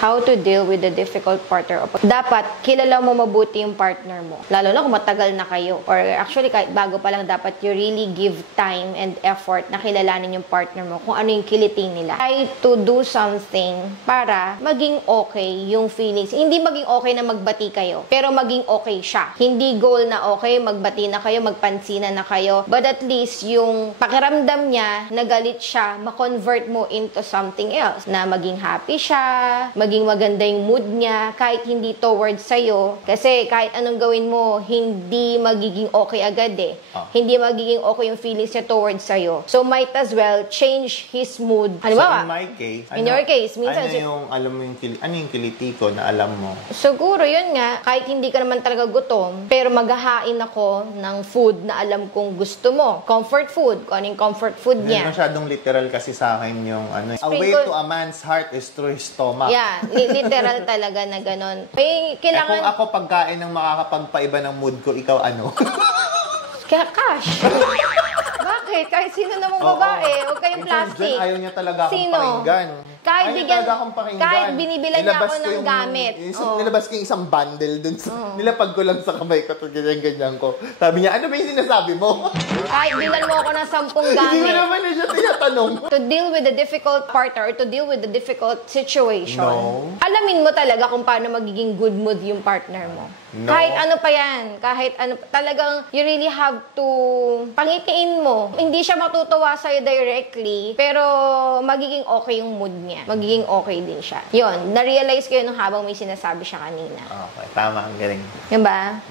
How to deal with the difficult partner. Dapat, kilala mo mabuti yung partner mo. Lalo na kung matagal na kayo. Or actually, kahit bago pa lang, dapat you really give time and effort na kilalanin yung partner mo kung ano yung kiliting nila. Try to do something para maging okay yung feelings. Hindi maging okay na magbati kayo, pero maging okay siya. Hindi goal na okay, magbati na kayo, magpansinan na kayo, but at least yung pakiramdam niya, nagalit siya, ma-convert mo into something else. Na maging happy siya, maging maganda yung mood niya, kahit hindi towards sa'yo. Kasi kahit anong gawin mo, hindi magiging okay agad eh. Hindi magiging okay yung feelings niya towards sa'yo. So might as well change his mood. Ano ba? So in my case, in your case, minsan, ano yung, alam mo yung, ano yung kiliti ko na alam mo? Siguro yun nga, kahit hindi ka naman talaga gutom, pero maghahain ako ng food na alam kong gusto mo. Comfort food, kung ano yung comfort food niya. Hindi masyadong literal kasi sa akin yung ano. A way to a man's heart is through his stomach. Yeah, literal talaga na ganun. May kailangan... Kung ako pagkain ng makakapagpaiba ng mood ko, ikaw ano? Kaya cash. Bakit? Kahit sino namang babae, huwag kayong plastic. Ayaw niya talaga akong pakinggan. Kahit ayaw bigyan, talaga akong pakinggan. kahit binibilan niya ako ng gamit. Nilabas ko yung isang bundle dun. Nilapag ko lang sa kamay ko. Ganyan-ganyan ko. Sabi niya, ano ba yung sinasabi mo? Kahit bilan mo ako ng 10 gamit. Hindi mo naman na siya tinatanong. To deal with the difficult partner or to deal with the difficult situation, No. alamin mo talaga kung paano magiging good mood yung partner mo. No. Kahit ano pa yan, kahit ano, talagang you really have to pangitiin mo. Hindi siya matutuwa sa'yo directly, pero magiging okay yung mood niya. Magiging okay din siya. Yun, na-realize ko yun habang may sinasabi siya kanina. Okay, tama. Ang galing. Yun ba?